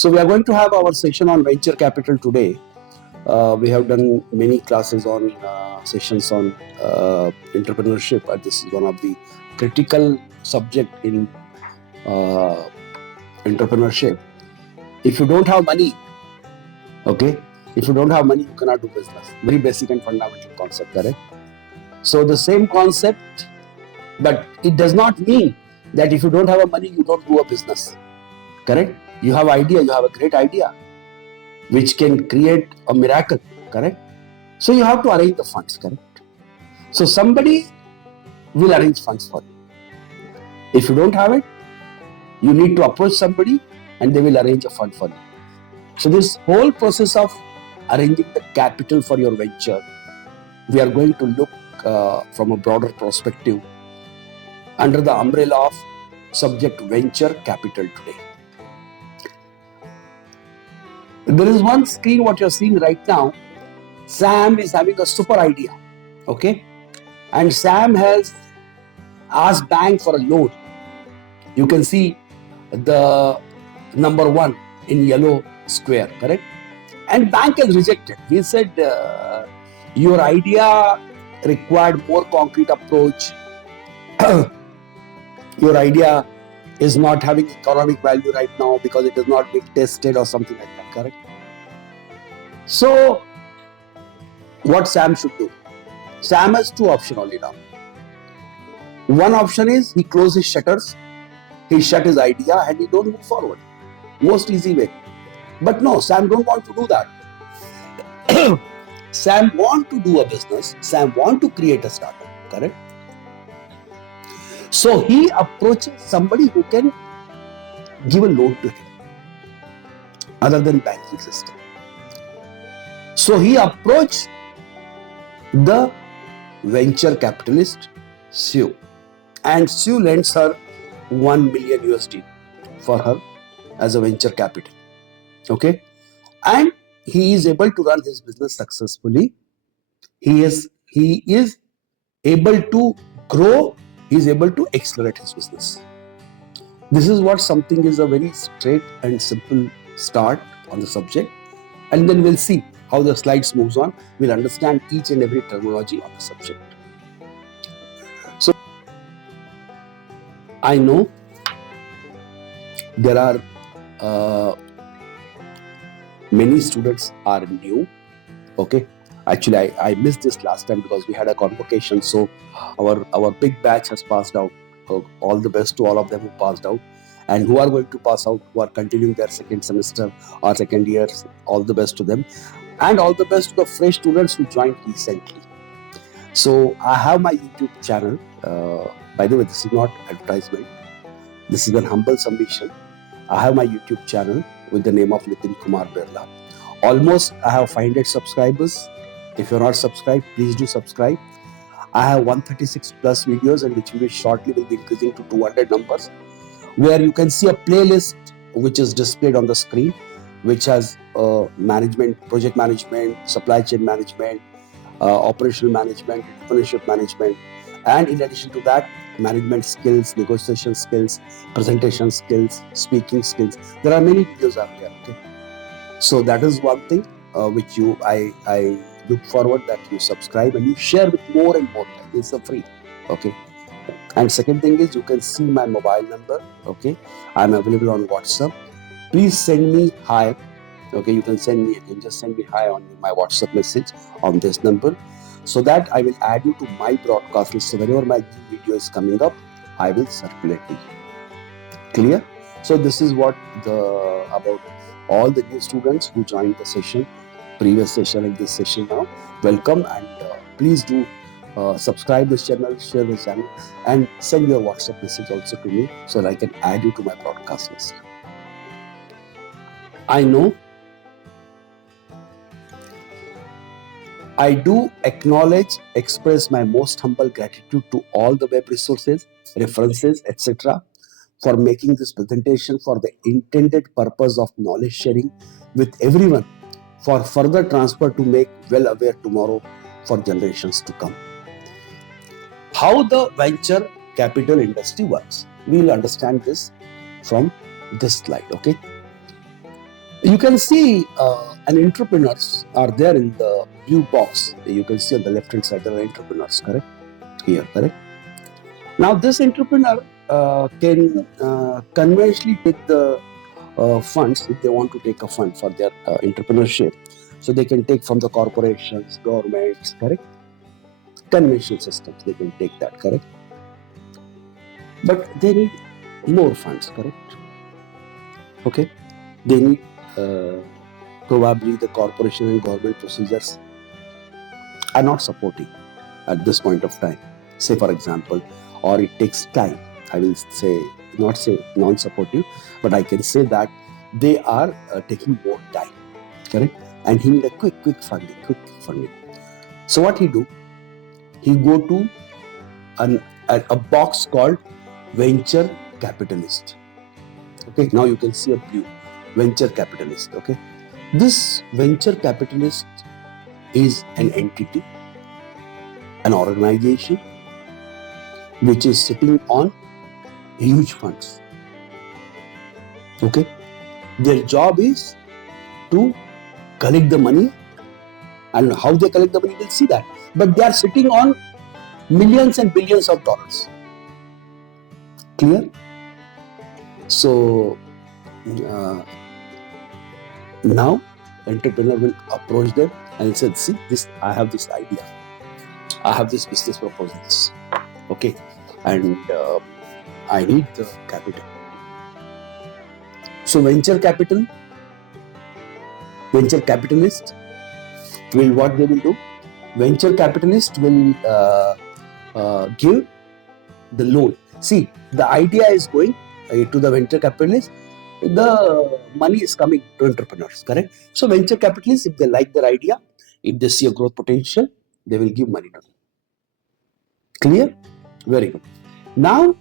So we are going to have our session on venture capital today. We have done many classes on sessions on entrepreneurship, and this is one of the critical subject in uh, entrepreneurship. If you don't have money, okay, if you don't have money, you cannot do business. Very basic and fundamental concept, correct? So the same concept, but it does not mean that if you don't have a money, you don't do a business, correct? You have idea, you have a great idea, which can create a miracle, correct? So you have to arrange the funds, correct? So somebody will arrange funds for you. If you don't have it, you need to approach somebody and they will arrange a fund for you. So this whole process of arranging the capital for your venture, we are going to look from a broader perspective under the umbrella of subject venture capital today. There is one screen what you're seeing right now. Sam is having a super idea, okay? And Sam has asked bank for a loan. You can see the number 1 in yellow square, correct? And bank has rejected. He said, your idea required more concrete approach. Your idea is not having economic value right now because it is not being tested or something like that, correct? So, what Sam should do? Sam has 2 options only now. One option is he closes his shutters, he shut his idea and he don't move forward. Most easy way. But no, Sam don't want to do that. Sam want to do a business, Sam want to create a startup, correct? So he approaches somebody who can give a loan to him other than banking system. So he approached the venture capitalist Sue, and Sue lends her 1 million USD for her as a venture capital, okay? And he is able to run his business successfully. He is able to grow, he is able to accelerate his business. This is what something is a very straight and simple start on the subject, and then we'll see how the slides moves on. We'll understand each and every terminology on the subject. So I know there are many students are new, okay? Actually, I missed this last time because we had a convocation. So our big batch has passed out. All the best to all of them who passed out, and who are going to pass out, who are continuing their second semester or second year. All the best to them, and all the best to the fresh students who joined recently. So I have my YouTube channel. By the way, this is not advertisement. This is an humble submission. I have my YouTube channel with the name of Nitin Kumar Birla. Almost I have 500 subscribers. If you're not subscribed, please do subscribe. I have 136 plus videos, and which will be shortly will be increasing to 200 numbers, where you can see a playlist which is displayed on the screen, which has management, project management, supply chain management, operational management, entrepreneurship management, and in addition to that, management skills, negotiation skills, presentation skills, speaking skills. There are many videos out there. Okay, so that is one thing which I look forward that you subscribe and you share with more and more. It's a free. Okay. And second thing is, you can see my mobile number. Okay, I'm available on WhatsApp. Please send me hi. Okay, you can just send me hi on my WhatsApp message on this number, so that I will add you to my broadcast list. So whenever my new video is coming up, I will circulate to you. Clear? So this is what about all the new students who joined the session, previous session and this session now. Welcome, and please do subscribe this channel, share this channel, and send your WhatsApp message also to me so that I can add you to my broadcast list. I know I do acknowledge, express my most humble gratitude to all the web resources, references, etc. for making this presentation for the intended purpose of knowledge sharing with everyone for further transfer to make well aware tomorrow for generations to come. How the venture capital industry works. We will understand this from this slide, okay? You can see an entrepreneurs are there in the blue box. You can see on the left hand side there are entrepreneurs, correct? Here, correct? Now this entrepreneur can conventionally take the funds if they want to take a fund for their entrepreneurship. So they can take from the corporations, governments, correct? Conventional systems, they can take that, correct? But they need more funds, correct? Okay, they need probably the corporation and government procedures are not supporting at this point of time. Say for example, or it takes time. I will say not say non-supportive, but I can say that they are taking more time, correct? And he need a quick funding. So what he do? He go to a box called venture capitalist. Okay, now you can see a blue venture capitalist. Okay, this venture capitalist is an entity, an organization which is sitting on huge funds. Okay, their job is to collect the money, and how they collect the money, we'll see that. But they are sitting on millions and billions of dollars. Clear? So now entrepreneur will approach them and say, see, this I have this idea, I have this business proposals, okay, and I need the capital. So venture capitalist will, what they will do? Venture capitalist will give the loan. See, the idea is going to the venture capitalist. The money is coming to entrepreneurs, correct? So venture capitalists, if they like their idea, if they see a growth potential, they will give money to them. Clear? Very good. Now,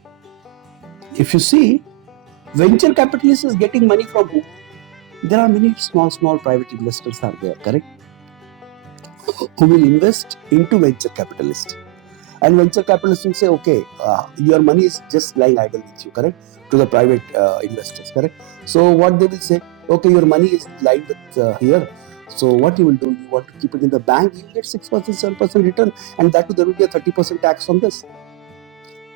if you see, venture capitalist is getting money from who? There are many small private investors are there, correct? Who will invest into venture capitalist. And venture capitalists will say, okay, your money is just lying idle with you, correct? To the private investors, correct? So what they will say, okay, your money is lying with here. So what you will do, you want to keep it in the bank, you will get 6%, 7% return, and that too there will be a 30% tax on this.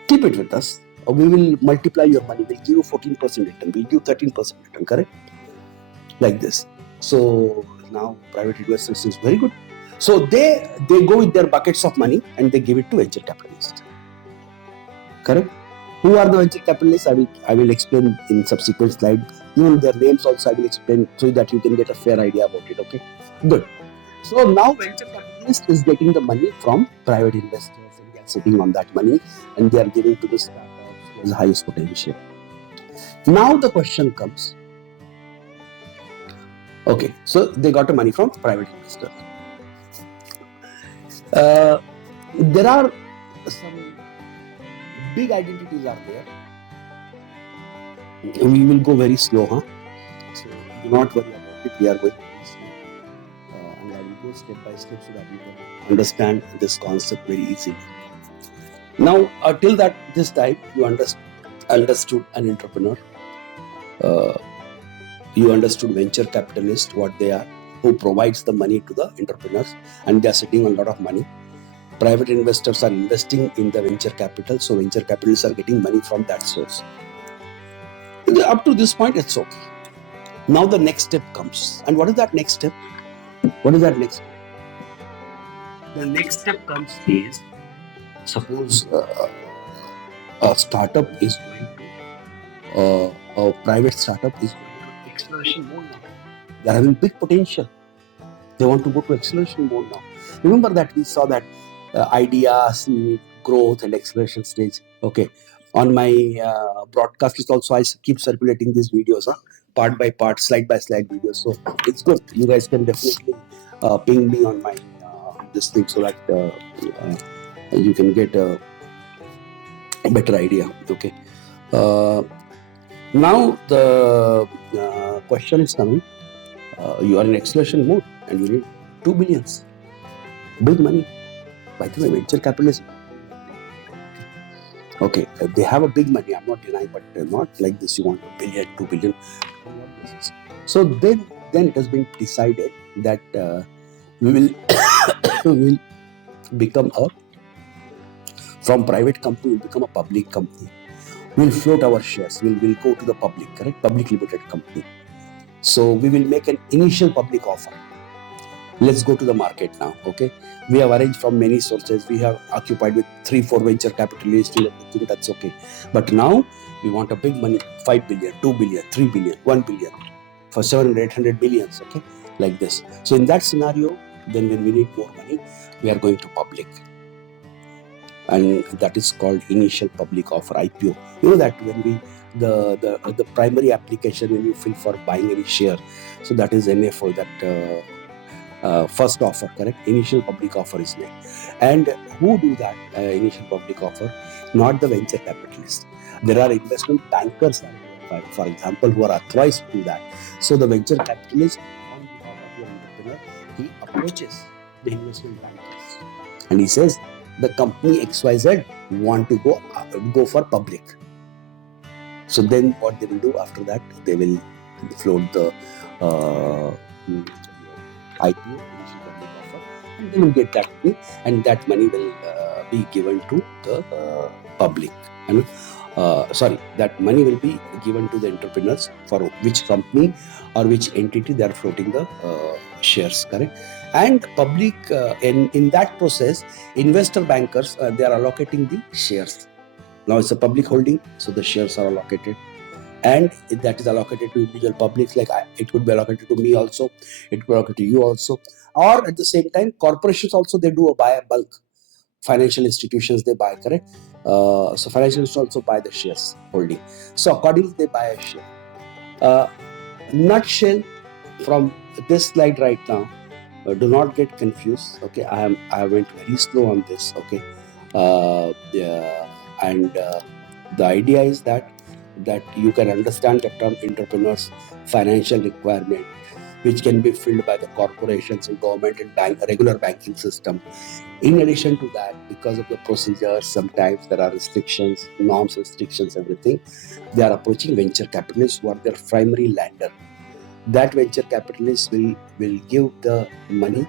Keep it with us. We will multiply your money. We'll give you 14% return. We'll give 13% return, correct? Like this. So now private investors is very good. So they go with their buckets of money and they give it to venture capitalists. Correct? Who are the venture capitalists? I will explain in subsequent slide. Even their names also I will explain so that you can get a fair idea about it. Okay? Good. So now venture capitalist is getting the money from private investors and they are sitting on that money and they are giving to the startups with the highest potential. Now the question comes. Okay, so they got the money from private investors. There are some big identities are there. We will go very slow, huh? So do not worry about it. We are going very slow, and I will go step by step so that you can understand this concept very easily. Now, till this time, you understood an entrepreneur. You understood venture capitalist, what they are, who provides the money to the entrepreneurs, and they are sitting on a lot of money. Private investors are investing in the venture capital, so venture capitalists are getting money from that source. Up to this point, it's okay. Now the next step comes. And what is that next step? What is that next step? The next step comes is, suppose a startup is going to, a private startup is going to acceleration mode now. They are having big potential. They want to go to acceleration mode now. Remember that we saw that ideas, growth and acceleration stage. Okay. On my broadcast list also, I keep circulating these videos, part by part, slide by slide videos. So it's good. You guys can definitely ping me on my this thing so that you can get a better idea. Okay. Now the question is coming. You are in acceleration mode and you need 2 billions. Big money. By the way, venture capitalism. Okay, they have a big money. I'm not denying, but not like this. You want 1 billion, 2 billion. So then then it has been decided that we will we will become a from private company will become a public company. We'll float our shares. We'll go to the public, correct? Public limited company. So we will make an initial public offer. Let's go to the market now. Okay, we have arranged from many sources. We have occupied with 3-4 venture capitalists and everything. That's okay. But now we want a big money: 5 billion, 2 billion, 3 billion, 1 billion for 700, 800 billions. Okay, like this. So in that scenario, then when we need more money, we are going to public, and that is called initial public offer, IPO. You know that when we the primary application when you fill for buying any share, so that is NFO, that first offer, correct? Initial public offer is made. And who do that initial public offer? Not the venture capitalists. There are investment bankers, for example, who are authorized to do that. So the venture capitalist, on behalf of the entrepreneur, he approaches the investment bankers and he says, the company XYZ want to go for public. So then what they will do after that, they will float the IPO, initial public offer, and they will get that money, and that money will be given to the public. And that money will be given to the entrepreneurs for which company or which entity they are floating the shares, correct? And public in that process, investor bankers they are allocating the shares. Now it's a public holding, so the shares are allocated, and that is allocated to individual publics. Like it could be allocated to me also, it could be allocated to you also, or at the same time, corporations also they do a buy bulk. Financial institutions they buy, correct? So financial institutions also buy the shares holding. So accordingly, they buy a share. Nutshell from this slide right now. Do not get confused. Okay, I went very slow on this. Okay, and the idea is that you can understand the term entrepreneurs financial requirement, which can be filled by the corporations and government and regular banking system. In addition to that, because of the procedures, sometimes there are restrictions, norms, restrictions, everything. They are approaching venture capitalists who are their primary lender. That venture capitalists will give the money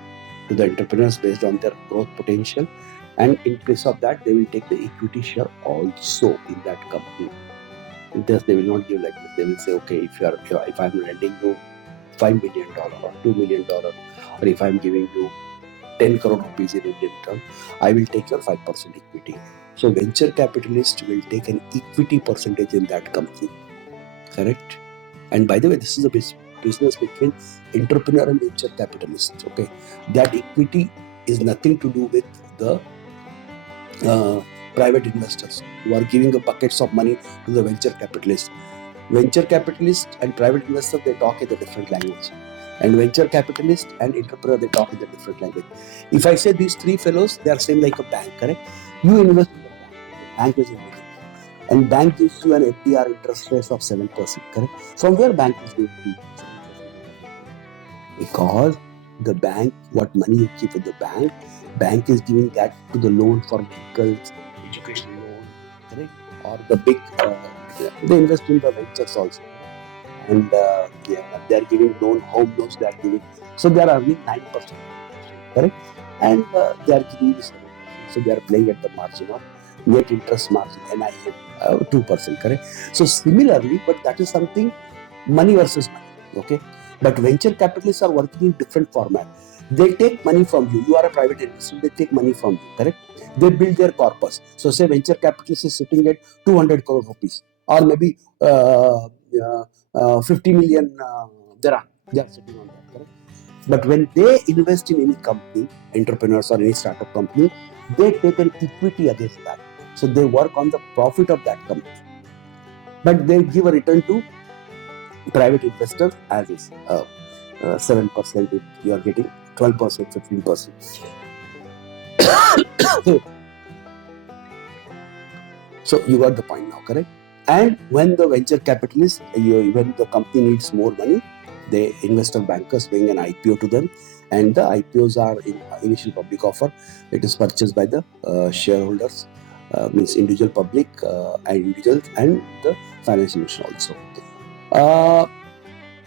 to the entrepreneurs based on their growth potential, and in place of that, they will take the equity share also in that company. Just they will not give like this. They will say, okay, if I'm lending you $5 million or $2 million, or if I'm giving you 10 crore rupees in Indian term, I will take your 5% equity. So venture capitalist will take an equity percentage in that company, correct? And by the way, this is a business between entrepreneur and venture capitalist. Okay, that equity is nothing to do with the private investors who are giving the buckets of money to the venture capitalists. Venture capitalist and private investor, they talk in a different language, and venture capitalist and entrepreneur, they talk in a different language. If I say these three fellows, they are same like a bank, correct? You invest in the bank is investing, and bank gives you an FDR interest rate of 7%, correct? From where bank is going to? Because the bank, what money you keep with the bank is giving that to the loan for vehicles, education loan, correct? Or the big, they invest in the ventures also, and they are giving home loans. They are giving, so they are earning 9%, correct? And they are giving this 7%. So they are playing at the margin of net interest margin, NIM, 2%, correct? So similarly, but that is something money versus money, okay? But venture capitalists are working in different format. They take money from you. You are a private investor. They take money from you, correct? They build their corpus. So say venture capitalist is sitting at 200 crore rupees, or maybe 50 million dirham. They are sitting on that, correct? But when they invest in any company, entrepreneurs or any startup company, they take an equity against that. So they work on the profit of that company, but they give a return to private investors as is 7%. If you are getting 12%, 15%. So you got the point now, correct? And when the venture capitalist, when the company needs more money, the investor bankers bring an IPO to them, and the IPOs are in initial public offer. It is purchased by the shareholders, means individual public and individuals, and the financial institution also.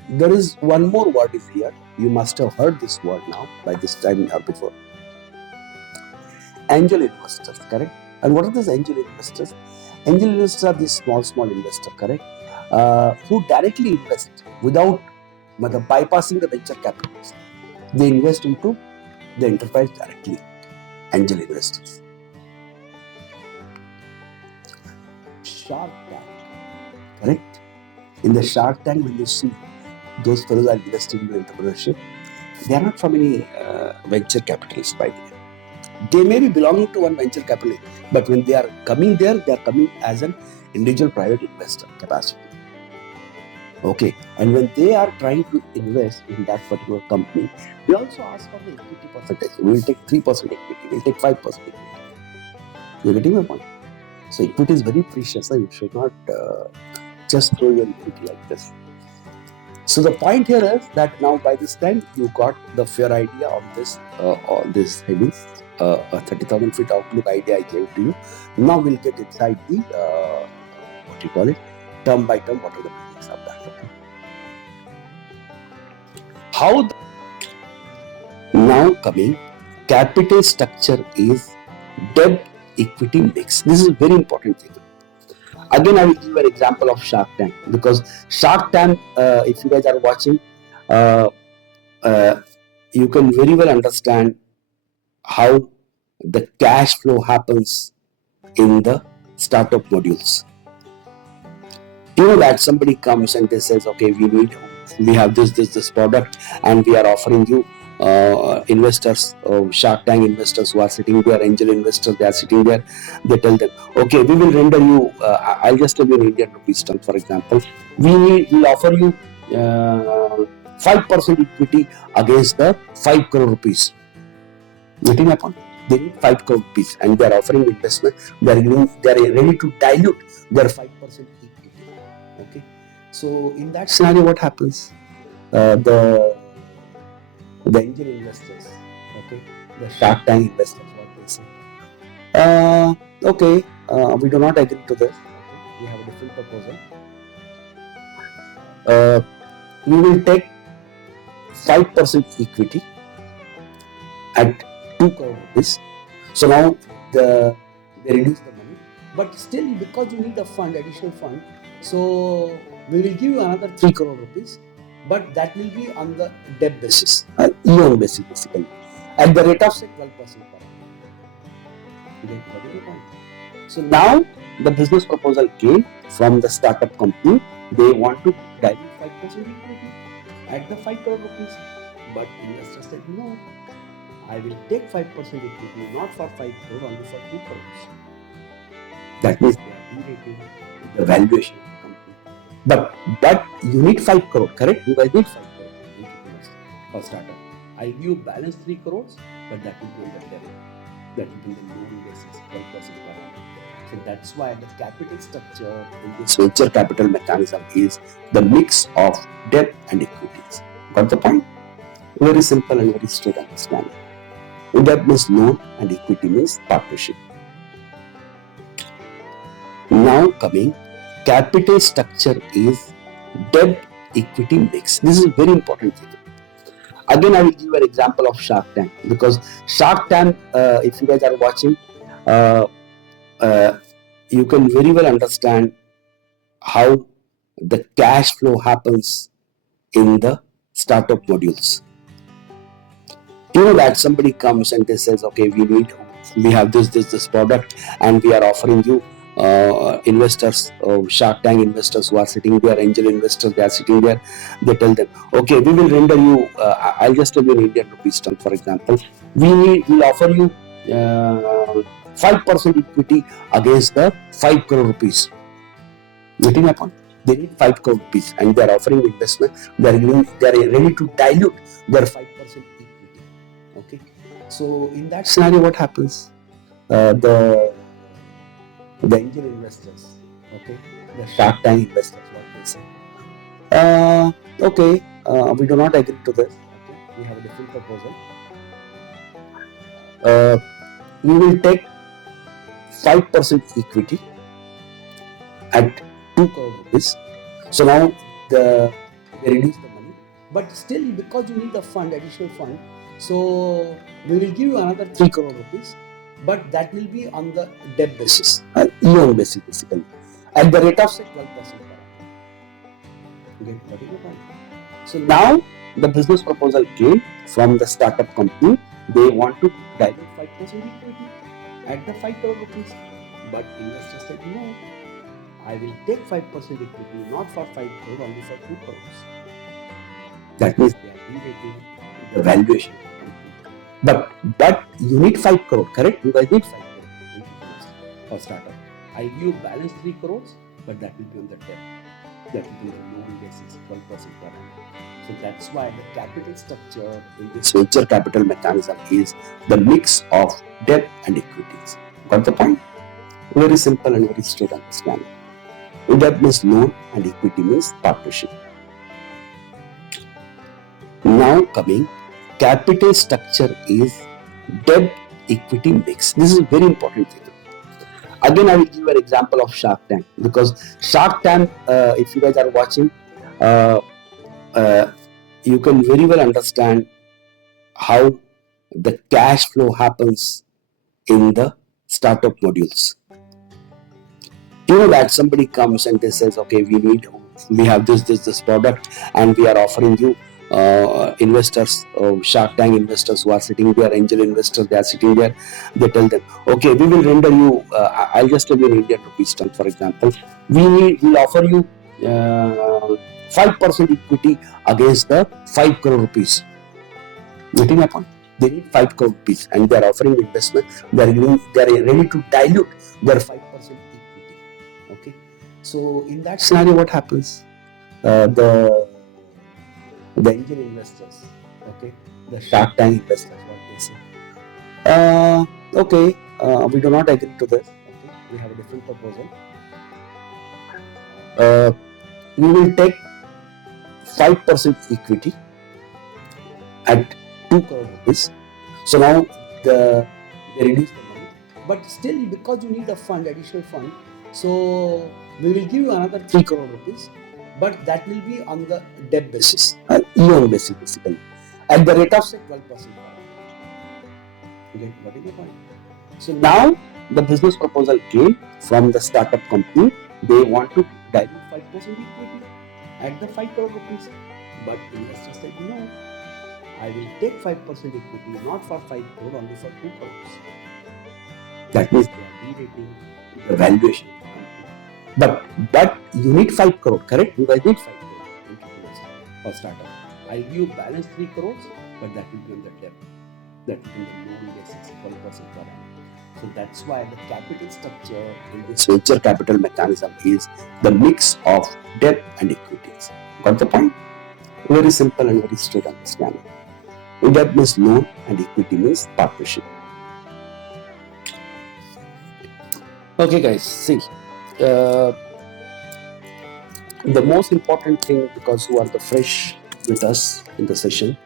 There is one more word is here. You must have heard this word now by this time or before. Angel investors, correct? And what are these angel investors? Angel investors are these small investors, correct? Who directly invest without bypassing the venture capitalists. They invest into the enterprise directly. Angel investors. Shark Tank, correct? In the Shark Tank, when you see those fellows are investing in entrepreneurship, they are not from any venture capitalists, by the way. They may be belonging to one venture capitalist, but when they are coming there, they are coming as an individual private investor capacity. Okay, and when they are trying to invest in that particular company, they also ask for the equity percentage. We will take 3% equity, we will take 5% equity. You're getting my point? So equity is very precious. You should not just throw your equity like this. So the point here is that now by this time you got the fair idea on this heading, a 30,000 feet outlook idea I gave to you. Now we'll get inside the what you call it, term by term. What are the meanings of that? Okay. How now coming capital structure is debt equity mix. This is a very important thing. Again, I will give you an example of Shark Tank, because Shark Tank, if you guys are watching, uh, you can very well understand how the cash flow happens in the startup modules. You know that somebody comes and they says, okay, we have this product, and we are offering you investors, Shark Tank investors who are sitting there, angel investors, they are sitting there. They tell them, okay, we will render you. I'll just tell you in Indian rupees term, for example, we will offer you 5% equity against the 5 crore rupees. Getting my point? They need 5 crore rupees, and they are offering investment. They are ready to dilute their 5% equity. Okay, so in that scenario, what happens? The angel investors, okay, the Shark Tank investors, what they say? Okay, we do not agree to this. Okay, we have a different proposal. We will take 5% equity at 2 crore rupees. So now they reduce the money, but still because you need a fund, additional fund, so we will give you another 3 crore rupees, but that will be on the debt basis, EON basis basically, at the rate of say 12% per annum. So now the business proposal came from the startup company. They want to dilute 5% equity at the 5 crore rupees, but investor said no. I will take 5% equity, not for 5 crore, only for 2 crores. That means they are de-rating the valuation of the company. But you need 5 crore, correct? You guys need 5 crore for startup. I'll give you balance 3 crores, but that will be on the level. That will be the loan basis, 12% per annum. So that's why the capital structure in this venture capital mechanism is the mix of debt and equities. Got the point? Very simple and very straight understanding. Debt means loan and equity means partnership. Now coming, capital structure is debt equity mix. This is a very important thing. Again, I will give you an example of Shark Tank, because Shark Tank, if you guys are watching, you can very well understand how the cash flow happens in the startup modules. You know that somebody comes and they says, okay, we have this product, and we are offering you investors, Shark Tank investors who are sitting there, angel investors, they are sitting there. They tell them, okay, we will render you. I'll just tell you in Indian rupees term, for example, we will offer you 5% equity against the 5 crore rupees. Getting my point? They need 5 crore rupees, and they are offering investment. They are ready to dilute their 5% equity. Okay, so in that scenario, what happens? The angel investors, okay, the Shark Tank investors, what they say? Okay, we do not agree to this. Okay, we have a different proposal. We will take 5% equity at 2 crore rupees. So now they reduce the money, but still because you need a fund, additional fund, so we will give you another 3 crore rupees, but that will be on the debt basis, EON basis basically, at the rate of say 12% per annum. Okay, what is the point? So now the business proposal came from the startup company. They want to dilute 5% equity at the 5 crore rupees, but investors said no. I will take 5% equity, not for 5 crore, only for 2 crores. That means they are re-rating the valuation of the company. But you need 5 crore, correct? You guys need 5 crore for startup. I'll give you balance 3 crores, but that will be on the debt. That will be the loan basis, 12% per annum. So that's why the capital structure in this venture capital mechanism is the mix of debt and equities. Got the point? Very simple and very straight understanding. Debt means loan and equity means partnership. Now coming, capital structure is debt equity mix. This is a very important thing. Again, I will give you an example of Shark Tank, because Shark Tank, if you guys are watching, uh, you can very well understand how the cash flow happens in the startup modules. You know that somebody comes and they says, okay, we have this product, and we are offering you investors, Shark Tank investors who are sitting there, angel investors, they are sitting there. They tell them, okay, we will render you, I'll just tell you in Indian rupees term, for example, we'll offer you 5% equity against the 5 crore rupees. Getting my point? They need 5 crore rupees and they are offering investment. They are ready to dilute their 5% equity. Okay. So in that scenario, what happens? The angel investors, okay, the Shark Tank investors, what they say, okay, we do not agree to this. Okay, we have a different proposal. We will take 5% equity at 2 crore rupees. So now they reduce the money, but still because you need a fund, additional fund, so we will give you another 3 crore rupees, but that will be on the debt basis, EON basis basically, at the rate of say 12% per annum. Okay, what is the point? So now the business proposal came from the startup company. They want to dilute 5% equity at the 5 crore rupees, but investors said no. I will take 5% equity, not for 5 crore, only for 2 crores. That means they are re-rating the valuation of the company. But you need 5 crore, correct? You guys need 5 crore for startup. I'll give you balance 3 crores, but that will be on the debt. That will be the loan basis, 12% per annum. So that's why the capital structure in this venture capital mechanism is the mix of debt and equities. Got the point? Very simple and very straight understanding. Debt means loan and equity means partnership. Okay, guys, see, the most important thing, because who are the fresh with us in the session,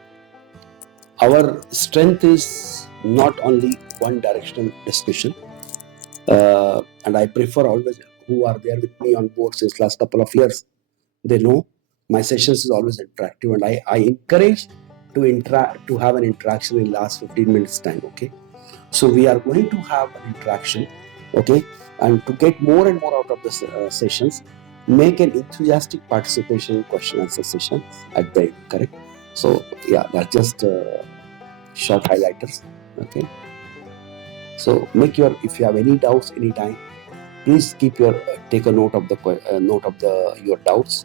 our strength is not only one directional discussion, and I prefer always who are there with me on board since last couple of years. They know my sessions is always interactive, and I encourage to have an interaction in last 15 minutes time. Okay. So we are going to have an interaction, okay, and to get more and more out of the sessions, make an enthusiastic participation question answer session at the end, correct? So yeah, that's just short highlighters, okay. So if you have any doubts anytime, please take a note of your doubts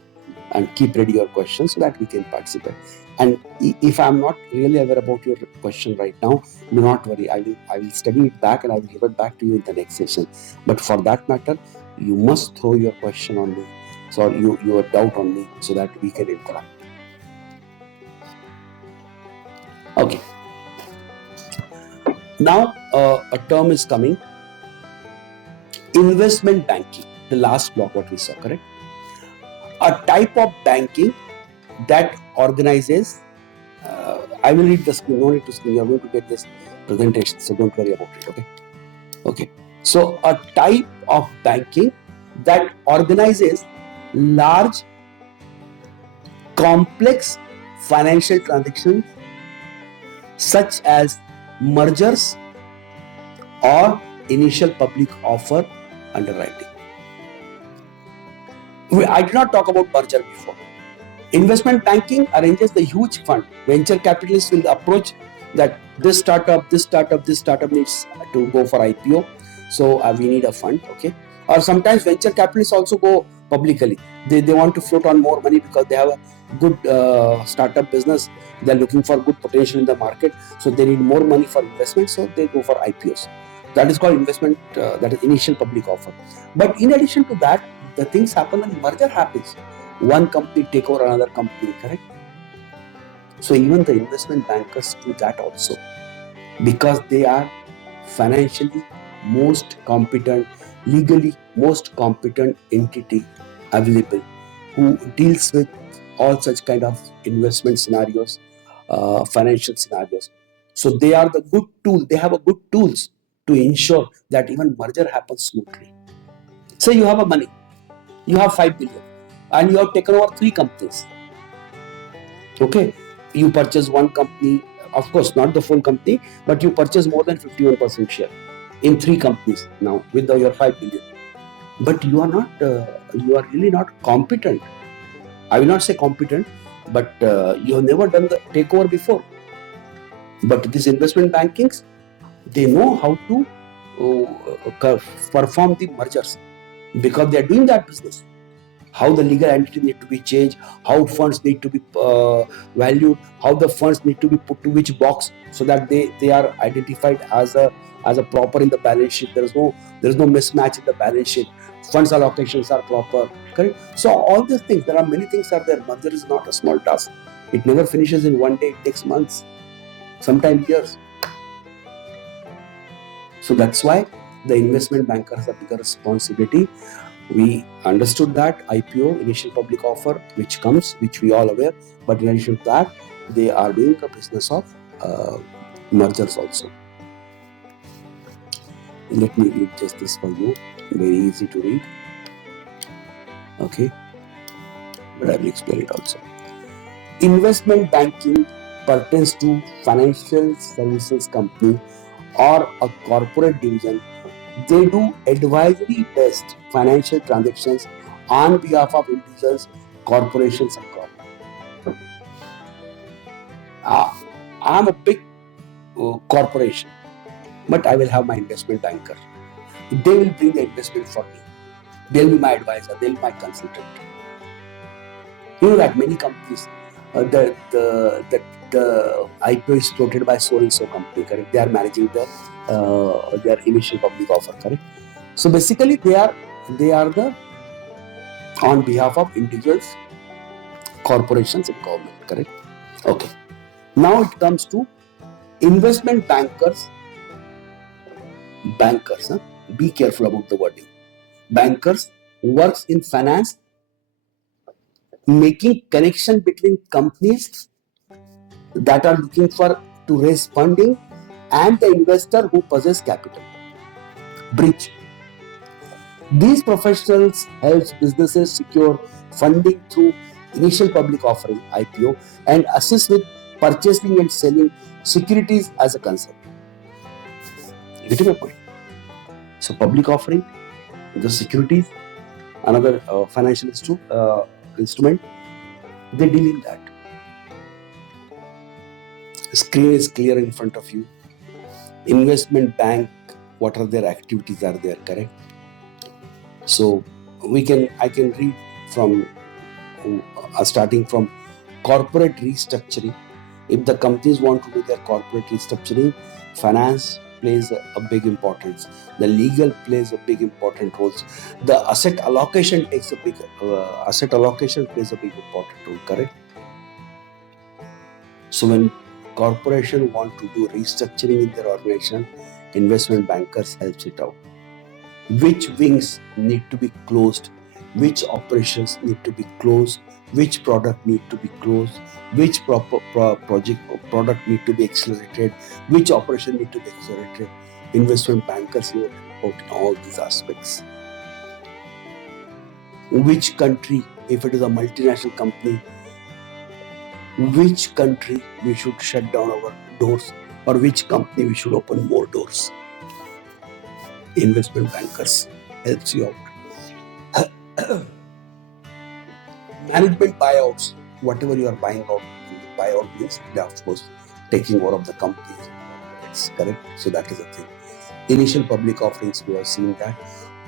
and keep ready your questions so that we can participate. And if I'm not really aware about your question right now, do not worry. I will study it back and I will give it back to you in the next session. But for that matter, you must throw your question on me, so your doubt on me, so that we can interact. Okay. Now a term is coming. Investment banking. The last block what we saw, correct? A type of banking that organizes. I will read the screen. No need to screen. You are going to get this presentation, so don't worry about it. Okay. Okay. So a type of banking that organizes large, complex financial transactions such as mergers or initial public offer underwriting. I did not talk about merger before. Investment banking arranges the huge fund. Venture capitalists will approach that this startup needs to go for IPO, so we need a fund, okay? Or sometimes venture capitalists also go publicly. They want to float on more money because they have a good startup business. They're looking for good potential in the market, so they need more money for investment, so they go for IPOs. That is called investment, that is initial public offer. But in addition to that, the things happen when merger happens. One company take over another company, correct? So even the investment bankers do that also, because they are financially most competent, legally most competent entity available, who deals with all such kind of investment scenarios, financial scenarios. So they are the good tool. They have a good tools to ensure that even merger happens smoothly. Say you have a money, you have 5 billion, and you have taken over 3 companies. Okay, you purchase one company, of course not the full company, but you purchase more than 51% share in 3 companies now with your 5 billion. But you are not, you are really not competent. I will not say competent, but you have never done the takeover before. But these investment bankings, they know how to perform the mergers, because they are doing that business. How the legal entity need to be changed, how funds need to be valued, how the funds need to be put to which box, so that they are identified as a proper in the balance sheet. There is no mismatch in the balance sheet. Funds allocations are proper, correct? So all these things, there are many things are there. Merger is not a small task. It never finishes in one day. It takes months, sometimes years. So that's why the investment banker has a bigger responsibility. We understood that IPO, initial public offer, which we all aware, but in addition to that, they are doing a business of mergers also. Let me read just this for you. Very easy to read. Okay, but I will explain it also. Investment banking pertains to financial services company or a corporate division. They do advisory-based financial transactions on behalf of individuals, corporations, and government. I'm a big corporation, but I will have my investment banker. They will bring the investment for me. They'll be my advisor. They'll be my consultant. You know that many companies, the IPO is floated by so and so company, correct? They are managing their initial public offer, correct? So basically, they are the on behalf of individuals, corporations, and government, correct? Okay. Now it comes to investment bankers. Bankers, huh? Be careful about the wording. Bankers works in finance, making connection between companies that are looking for to raise funding and the investor who possess capital. Bridge. These professionals help businesses secure funding through initial public offering (IPO) and assist with purchasing and selling securities as a concept. Get my point? So public offering, the securities, another financial instrument, they deal in that. Screen is clear in front of you. Investment bank, what are their activities are there, correct? So I can read from starting from corporate restructuring. If the companies want to do their corporate restructuring, finance plays a big importance. The legal plays a big important role. The asset allocation plays a big important role, correct? So when corporation want to do restructuring in their organization, investment bankers helps it out. Which wings need to be closed, which operations need to be closed, which product need to be closed, which product need to be accelerated, which operation need to be accelerated. Investment bankers know about all these aspects. Which country, if it is a multinational company, which country we should shut down our doors or which company we should open more doors. Investment bankers helps you out. Management buyouts, whatever you are buying out, buyout means they are of course taking over of the companies. It's correct. So that is the thing. Initial public offerings, we have seen that.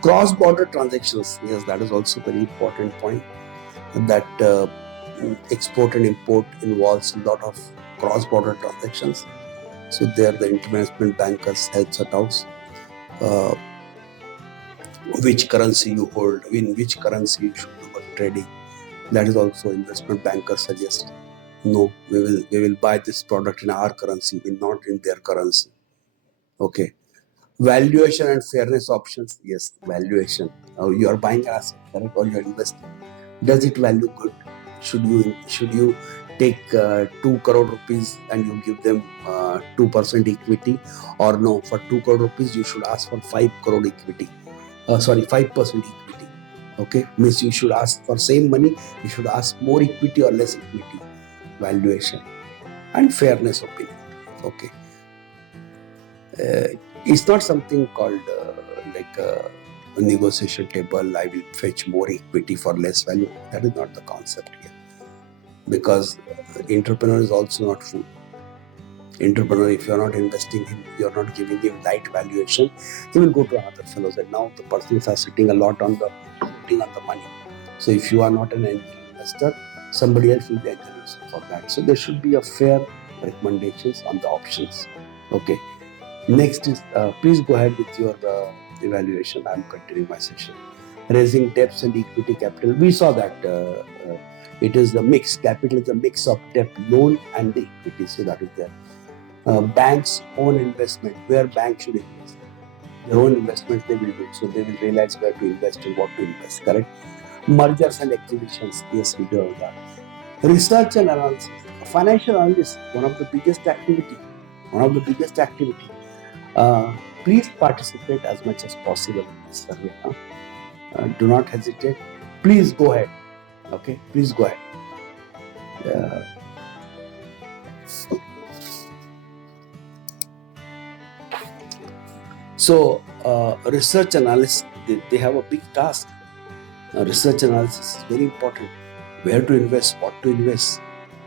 Cross-border transactions, yes, that is also very important point. That export and import involves a lot of cross-border transactions. So there the investment bankers helps us out. Which currency you hold, in which currency you should do trading. That is also investment bankers suggest. No, we will buy this product in our currency, not in their currency. Okay. Valuation and fairness options. Yes, valuation. You are buying an asset, correct, or you are investing. Does it value good? Should you take 2 crore rupees and you give them 2% equity, or no? For 2 crore rupees, you should ask for 5 crore equity. 5% equity. Okay, means you should ask for same money. You should ask more equity or less equity. Valuation and fairness opinion. Okay. It's not something called like a negotiation table. I will fetch more equity for less value. That is not the concept here. Because entrepreneur is also not food. Entrepreneur, if you are not investing him, you are not giving him right valuation, he will go to another fellows. And now the persons are sitting a lot on the money. So if you are not an angel investor, somebody else will be angel investor for that. So there should be a fair recommendations on the options. Okay. Next is, please go ahead with your evaluation. I am continuing my session. Raising debts and equity capital. We saw that it is the mix. Capital is a mix of debt, loan, and the equity. So that is there. Banks' own investment. Where banks should invest? Their own investments they will do. So they will realize where to invest and what to invest. Correct. Mergers and acquisitions. Yes, we do that. Research and analysis. Financial analysis, one of the biggest activity. Please participate as much as possible in this survey. Do not hesitate. Please go ahead. Okay, please go ahead. So research analysis, they have a big task. Research analysis is very important. Where to invest, what to invest,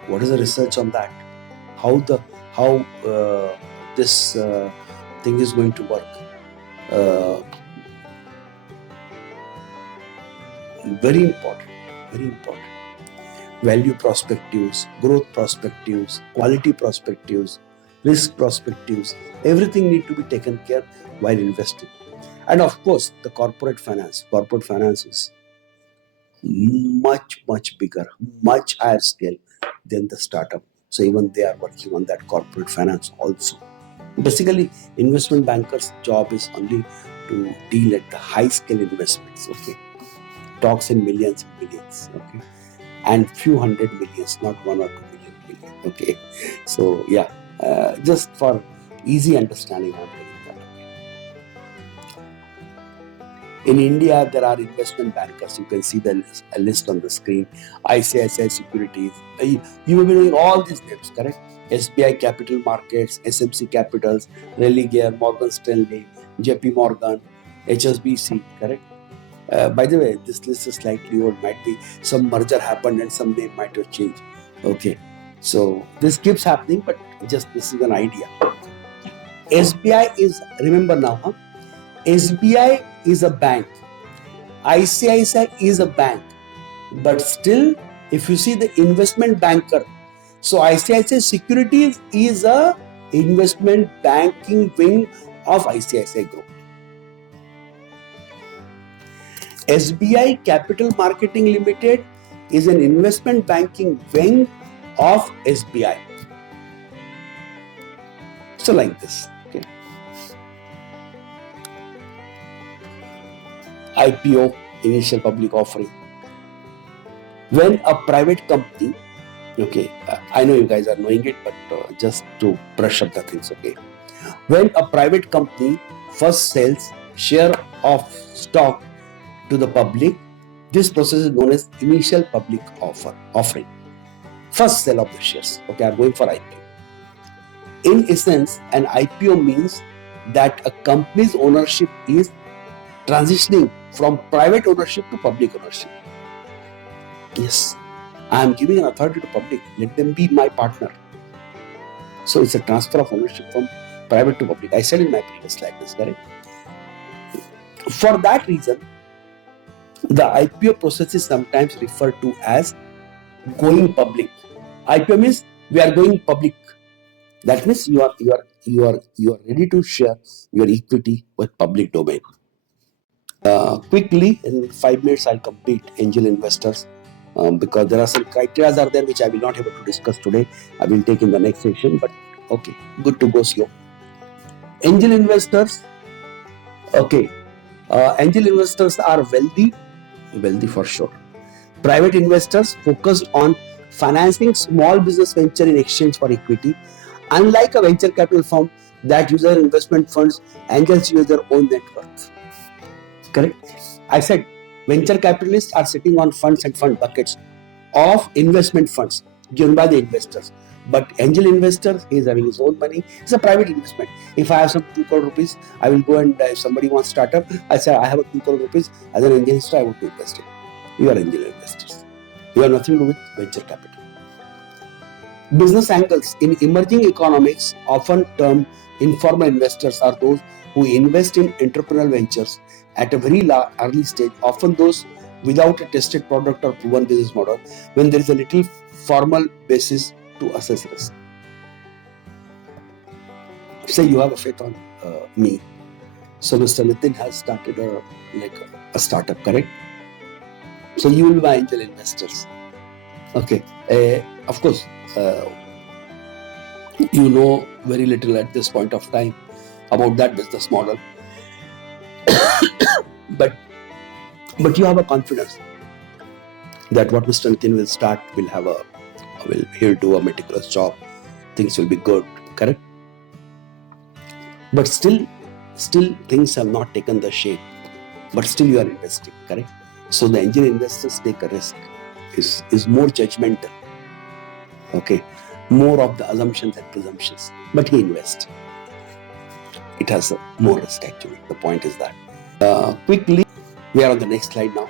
what is the research on that, how this thing is going to work. Very important. Value perspectives, growth perspectives, quality perspectives, risk perspectives, everything need to be taken care while investing. And of course, the corporate finance is much bigger, much higher scale than the startup. So even they are working on that corporate finance also. Basically, investment bankers' job is only to deal at the high scale investments. Okay, talks in millions and billions. Okay, and few hundred millions, not 1 or 2 million. Okay, so yeah, just for easy understanding, I'm telling that. In India, there are investment bankers. You can see the list on the screen. ICICI Securities. You will be knowing all these names, correct? SBI Capital Markets, SMC Capitals, Religare, Morgan Stanley, JP Morgan, HSBC, correct? By the way, this list is slightly old. Might be some merger happened and some name might have changed. Okay, so this keeps happening, but just this is an idea. SBI is, remember now, SBI is a bank. ICICI is a bank. But still, if you see the investment banker, so ICICI Securities is a investment banking wing of ICICI Group. SBI Capital Marketing Limited is an investment banking wing of SBI. So like this. Okay. IPO, initial public offering. When a private company, okay, I know you guys are knowing it, but just to brush up the things, okay. When a private company first sells share of stock to the public, this process is known as initial public offering. first sale of the shares. Okay, I'm going for IPO. In essence, an IPO means that a company's ownership is transitioning from private ownership to public ownership. Yes, I am giving an authority to public. Let them be my partner. So it's a transfer of ownership from private to public. I said in my previous slide this, correct? For that reason, the IPO process is sometimes referred to as going public. IPO means we are going public. That means you are ready to share your equity with public domain. Quickly, in 5 minutes, I'll complete angel investors because there are some criteria are there which I will not able to discuss today. I will take in the next session. But okay, good to go slow. Angel investors. Okay, angel investors are wealthy for sure. Private investors focused on financing small business venture in exchange for equity. Unlike a venture capital firm that uses investment funds, angels use their own net worth. Correct? I said venture capitalists are sitting on funds and fund buckets of investment funds given by the investors. But angel investor, he is having his own money. It's a private investment. If I have some 2 crore rupees, I will go and if somebody wants startup, I say I have a 2 crore rupees as an angel investor, I want to invest it. You are angel investors. You have nothing to do with venture capital. Business angles in emerging economics, often termed informal investors, are those who invest in entrepreneurial ventures at a very early stage, often those without a tested product or proven business model, when there is a little formal basis to assess risk. Say you have a faith on me. So Mr. Nitin has started a startup, correct? So you will buy angel investors. Okay. Of course, you know very little at this point of time about that business model. but you have a confidence that what Mr. Nitin will start he'll do a meticulous job. Things will be good, correct? But still things have not taken the shape. But still you are investing, correct? So the angel investors take a risk. Is more judgmental. Okay. More of the assumptions and presumptions. But he invests. It has more risk actually. The point is that. Quickly, we are on the next slide now.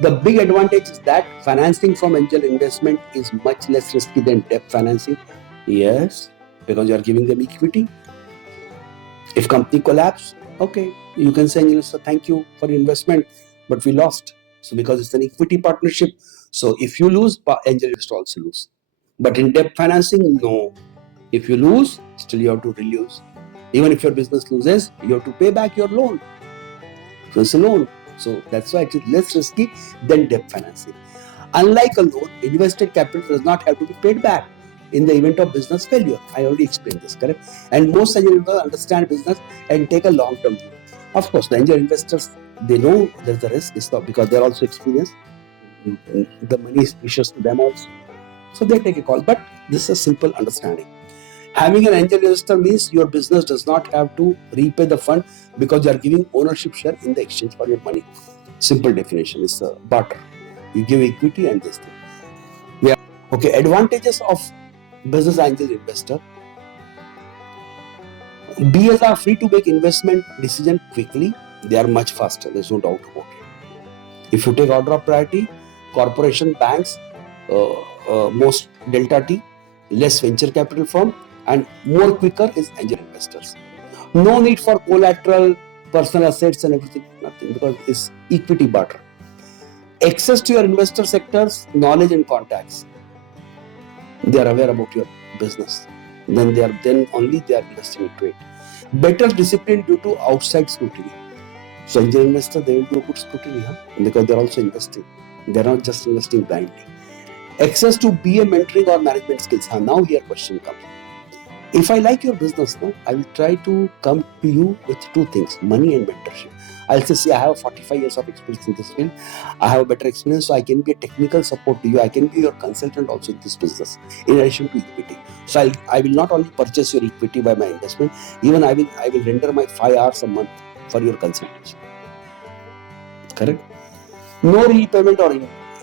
The big advantage is that financing from angel investment is much less risky than debt financing. Yes, because you are giving them equity. If company collapse, okay, you can say, investor, thank you for your investment, but we lost. So because it's an equity partnership, so if you lose, angel investor also lose. But in debt financing, no. If you lose, still you have to release. Even if your business loses, you have to pay back your loan. So it's a loan. So that's why it is less risky than debt financing. Unlike a loan, invested capital does not have to be paid back in the event of business failure. I already explained this, correct? And most angel investors understand business and take a long-term view. Of course, the angel investors, they know there's a risk, it's not because they're also experienced. The money is precious to them also. So they take a call. But this is a simple understanding. Having an angel investor means your business does not have to repay the fund because you are giving ownership share in the exchange for your money. Simple definition is a barter. You give equity and this thing. Okay, advantages of business angel investor. BS are free to make investment decision quickly. They are much faster. There's no doubt about it. If you take order of priority, corporation, banks, most Delta T, less venture capital firm, and more quicker is angel investors. No need for collateral, personal assets and everything, nothing, because it's equity barter. Access to your investor sectors, knowledge and contacts. They are aware about your business. Then only they are investing into it. Better discipline due to outside scrutiny. So angel investor, they will do a good scrutiny, because they are also investing. They are not just investing blindly. Access to BA mentoring or management skills. Now here question comes. If I like your business, I will try to come to you with 2 things, money and mentorship. I'll say, see, I have 45 years of experience in this field. I have a better experience, so I can be a technical support to you. I can be your consultant also in this business, in addition to equity. So I will not only purchase your equity by my investment, even I will render my 5 hours a month for your consultation. Correct? No repayment or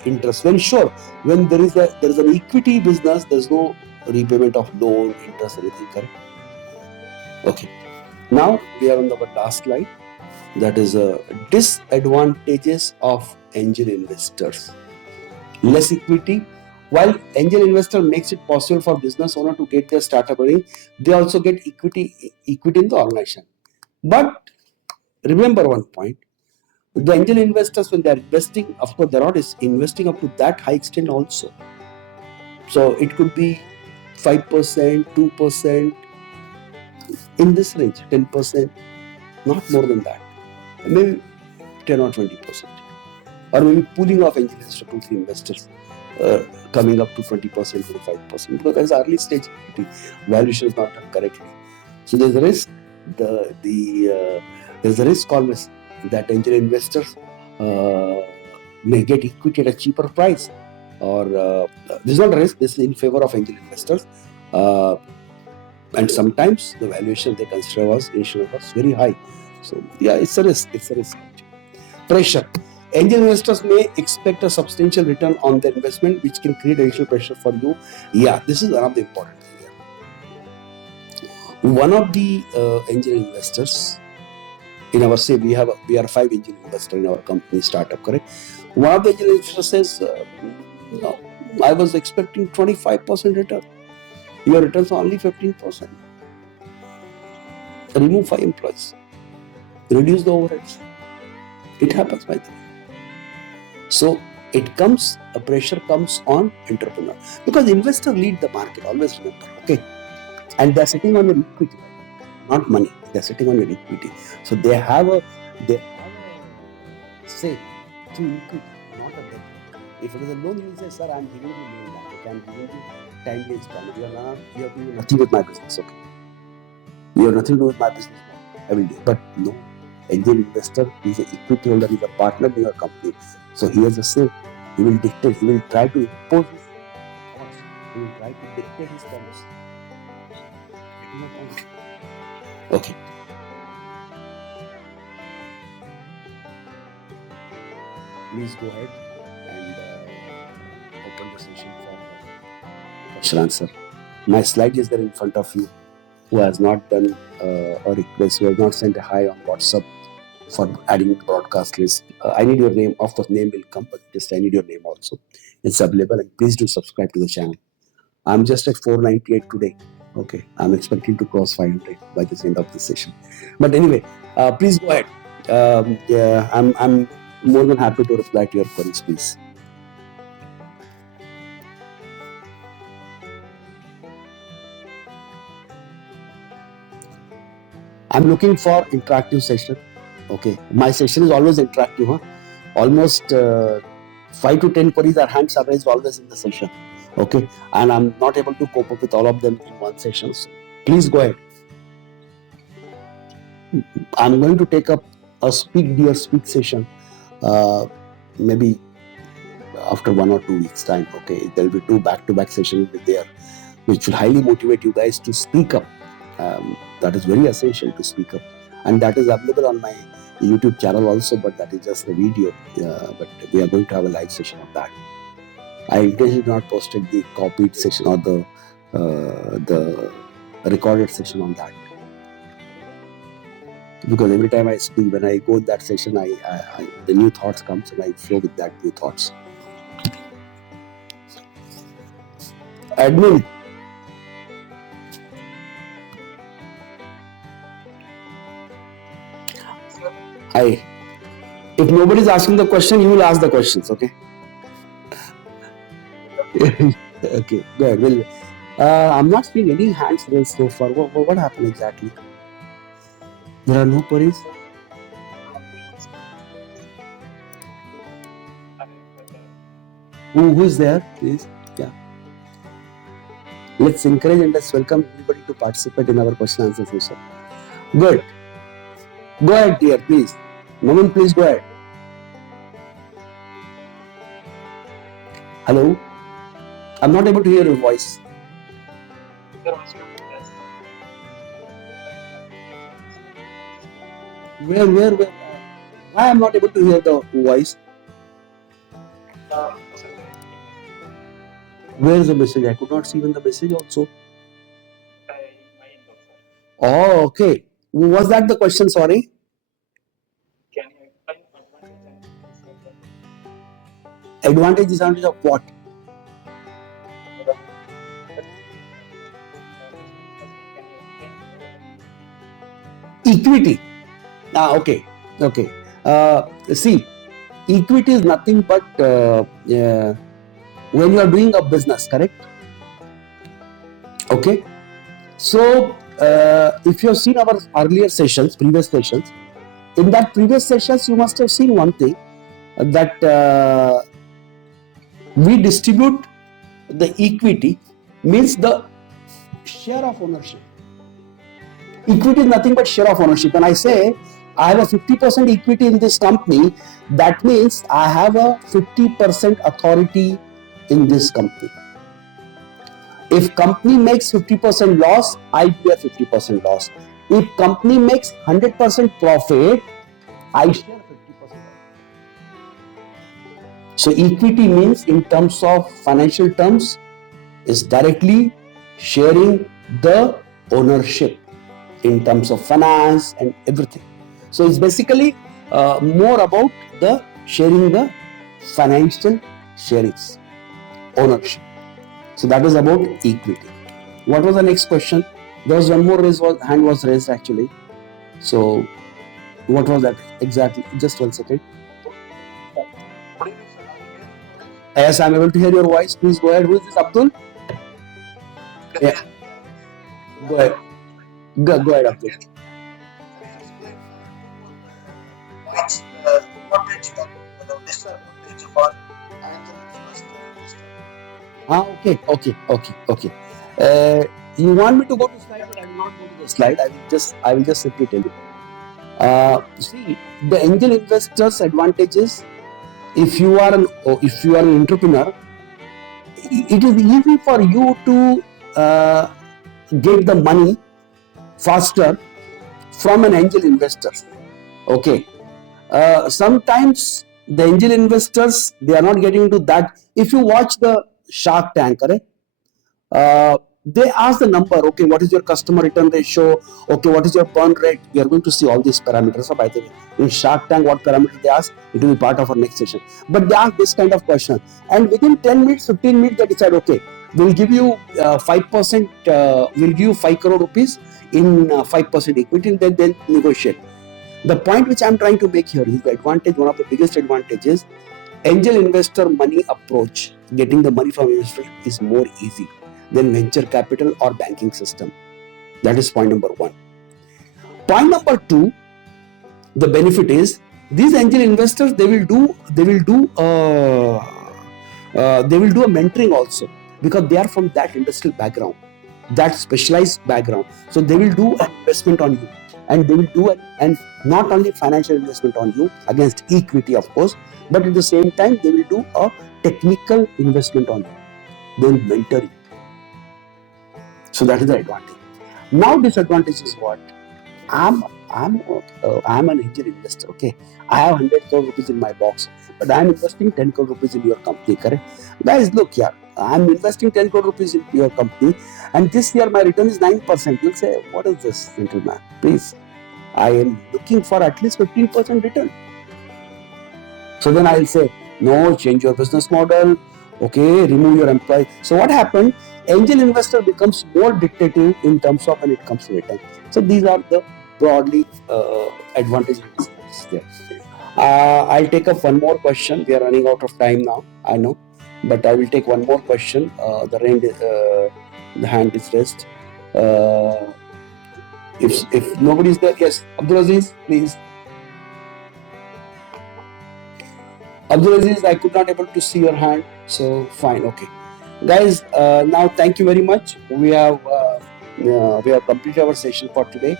interest. When sure, when there is an equity business, there's no repayment of loan, interest, anything, correct? Okay. Now we are on our last slide. That is disadvantages of angel investors. Less equity. While angel investor makes it possible for business owner to get their startup running, they also get equity in the organization. But remember one point: the angel investors, when they are investing, of course, they're not investing up to that high extent also. So it could be 5%, 2%, in this range, 10%, not more than that. Maybe 10 or 20%. Or maybe pooling of angel investors, 2, 3 investors, coming up to 20%, 25%, because there's early stage equity, valuation is not done correctly. So there's a risk. There's a risk always that angel investors may get equity at a cheaper price, or this is not a risk. This is in favor of angel investors, and sometimes the valuation they consider was very high. So yeah, it's a risk. It's a risk. Pressure. Angel investors may expect a substantial return on their investment, which can create additional pressure for you. Yeah, this is one of the important things. One of the angel investors in our say we are 5 angel investors in our company startup, correct? One of the angel investors says, no, I was expecting 25% return. Your returns are only 15%. Remove 5 employees. Reduce the overheads. It happens by the way. So a pressure comes on entrepreneur, because investors lead the market, always remember, okay? And they're sitting on your equity, not money. They're sitting on your equity. So they have a say through equity, not a debt. If it is a loan, you will say, sir, I'm giving you loan now. I'm giving you timely installment. You have doing nothing with my business, okay? You have nothing to do with my business. I will do. But no, angel investor is an equity holder, is a partner in your company. So he has a say. He will dictate. He will try to impose his thoughts. He will try to dictate his terms. Okay. Please go ahead and open the session for question answer. My slide is there in front of you. Who has not done a request, who has not sent a hi on WhatsApp for adding broadcast list. I need your name. Of course, name will come, but just I need your name also. It's available, and please do subscribe to the channel. I'm just at 498 today. Okay, I'm expecting to cross 500 by the end of the session. But anyway, please go ahead. Yeah, I'm more than happy to reply to your queries, please. I'm looking for interactive session. Okay, my session is always interactive. Huh? Almost 5 to 10 queries are hands are raised always in the session. Okay, and I'm not able to cope up with all of them in one session. So please go ahead. I'm going to take up a speak session, maybe after 1 or 2 weeks time. Okay, there will be 2 back-to-back sessions there, which will highly motivate you guys to speak up. That is very essential, to speak up, and that is available on my YouTube channel also, but that is just a video. But we are going to have a live session on that. I intentionally not posted the copied session or the recorded session on that, because every time I speak, when I go in that session, the new thoughts comes and I flow with that new thoughts. Admin. If nobody is asking the question, you will ask the questions, okay? Okay, go ahead. Well, I'm not seeing any hands raised so far. What happened exactly? There are no queries? Who is there, please? Yeah. Let's encourage and let's welcome everybody to participate in our question answer session. Good. Go ahead, dear, please. Naman, please go ahead. Hello? I'm not able to hear your voice. Where? Why I'm not able to hear the voice? Where is the message? I could not see even the message also. Oh, okay. Was that the question? Sorry. Advantage, disadvantage of what? Equity. Okay. Okay. See, equity is nothing but when you are doing a business, correct? Okay. So, if you have seen our earlier sessions, previous sessions, in that previous sessions, you must have seen one thing that we distribute the equity means the share of ownership. Equity is nothing but share of ownership. When I say I have a 50% equity in this company, that means I have a 50% authority in this company. If company makes 50% loss, I bear 50% loss. If company makes 100% profit, I share 50%. So equity means in terms of financial terms is directly sharing the ownership in terms of finance and everything. So it's basically more about the sharing the financial sharings, ownership. So that is about equity. What was the next question? There was one more hand was raised actually. So what was that exactly? Just 1 second. Yes, I'm able to hear your voice. Please go ahead. Who is this, Abdul? Yeah. Go ahead. Go ahead, Abdul. Okay. You want me to go to slide, but I will not go to the slide. I will just simply tell you. See, the angel investors' advantages. If you are an entrepreneur, it is easy for you to get the money faster from an angel investor. Okay. Sometimes the angel investors, they are not getting into that. If you watch the Shark Tank, correct? They ask the number, okay, what is your customer return ratio? Okay, what is your burn rate? We are going to see all these parameters. So by the way, in Shark Tank, what parameters they ask, it will be part of our next session. But they ask this kind of question. And within 10 minutes, 15 minutes, they decide, okay, we'll give you 5%, we'll give you 5 crore rupees in 5% equity, and then negotiate. The point which I'm trying to make here is the advantage, one of the biggest advantages, angel investor money approach, getting the money from investor is more easy than venture capital or banking system. That is point number 1. Point number 2, the benefit is these angel investors, they will do a mentoring also, because they are from that industrial background, that specialized background. So they will do an investment on you, and they will do and not only financial investment on you against equity, of course, but at the same time they will do a technical investment on you. They will mentor you. So that is the advantage. Now disadvantage is what? I'm an angel investor. Okay, I have 100 crore rupees in my box, but I'm investing 10 crore rupees in your company. Correct, guys? Look here, I'm investing 10 crore rupees in your company, and this year my return is 9%. You'll say, what is this, gentleman? Please, I am looking for at least 15% return. So then I'll say, no, change your business model. Okay, remove your employee. So what happened? Angel investor becomes more dictative in terms of when it comes to return. So these are the broadly advantages there. I'll take up one more question. We are running out of time now, I know, but I will take one more question. The hand is raised. If nobody is there, yes, Abdul Aziz, please. Abdul Aziz, I could not able to see your hand, so fine, okay. Guys, now thank you very much. We have completed our session for today,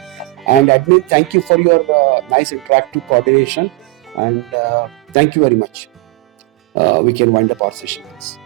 and admin, thank you for your nice interactive coordination, and thank you very much. We can wind up our session, please.